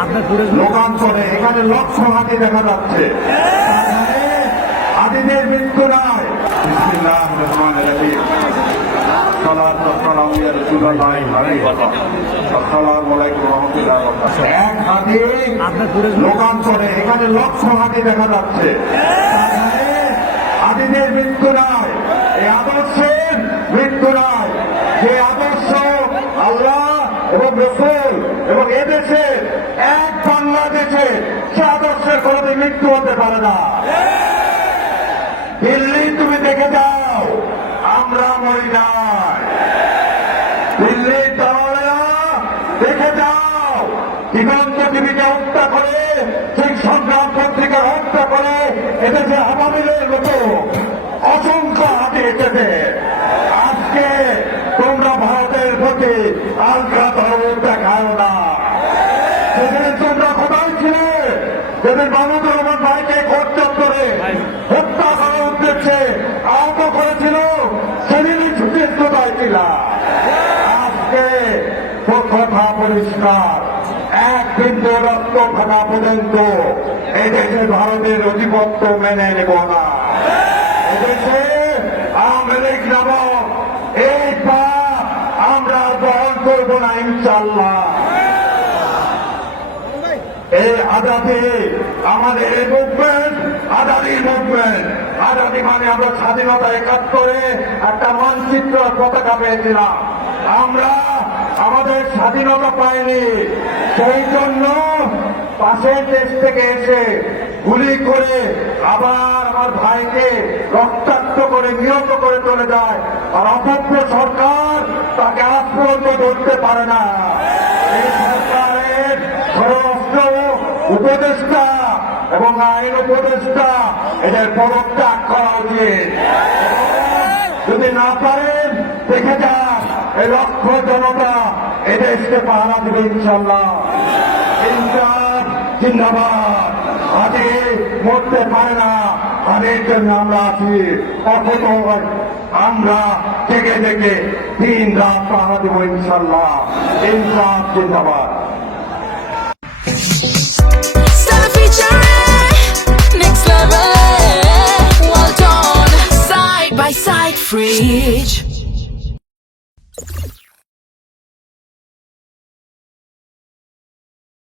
লোকাঞ্চলে এখানে লক্ষ হাতি দেখা যাচ্ছে। হাতিদের মৃত্যু নয়। বিসমিল্লাহির রহমানির রহিম। আসসালাতু ওয়াসসালামু আলা রাসূলিল্লাহ। আসসালামু আলাইকুম ওয়া রাহমাতুল্লাহি ওয়া বারাকাতুহু। এক হাতি লোকাঞ্চলে এখানে লক্ষ হাতি দেখা যাচ্ছে। হাতিদের মৃত্যু নয়, এই আদর্শের মৃত্যু নয়। যে আদর্শ আল্লাহ এবং রাসূল এবং এদেশে এক বাংলাদেশে সে আদর্শের কোনোদিন মৃত্যু হতে পারে না। দিল্লি তুমি দেখে যাও, আমরা মরি নাই। দিল্লির দালালেরা দেখে যাও, দিগন্ত টিভিকে হত্যা করে, ঠিক সংগ্রাম পত্রিকা হত্যা করে এদেশে আওয়ামীদের মতো অসংখ্য হাতে এসেছে। আজকে তোমরা ভারতের প্রতি আলগা ধর্ম দেখাও না। যেদিন তোমরা কোথায় ছিলে, যেদিন মাহমুদুর রহমান ভাইকে কোর্ট চত্বরে হত্যা করার উদ্দেশ্যে আহত করেছিল, সেদিনই ছুটির কোথায় ছিল। আজকে কথা পরিষ্কার, এক বিন্দু রক্ত ফাঁকা পর্যন্ত এদেশে ভারতের অধিপত্য মেনে নেব না। এদেশে আওয়ামী লীগ নামক এই পাপ আমরা গ্রহণ করব না ইনশাআল্লাহ। এই আজাদি আমাদের এই মুভমেন্ট, আজাদির মুভমেন্ট। আজাদি মানে আমরা স্বাধীনতা ৭১ একটা মানচিত্র পতাকা পেয়েছিলাম। আমরা আমাদের স্বাধীনতা পাইনি, সেই জন্য পাশের দেশ থেকে এসে গুলি করে আবার আমার ভাইকে রক্তাক্ত করে নিহত করে চলে যায়। আর অপক্ষ সরকার তাকে আজ পর্যন্ত ধরতে পারে না। এই সরকারের স্বরাষ্ট্র উপদেষ্টা এবং আইন উপদেষ্টা এদের পদত্যাগ করা উচিত। যদি না পারেন দেখে যান, এই লক্ষ জনতা এদেশকে পাহারা দেবে ইনশাল্লাহ। ইনসাফ জিন্দাবাদ। হাতে মরতে পারে না, হাতের জন্য আমরা আছি। অথচ আমরা থেকে থেকে দিন রাত পাহারা দেব ইনশাল্লাহ। ইনসাফ জিন্দাবাদ। Next level, well done, side by side, fridge.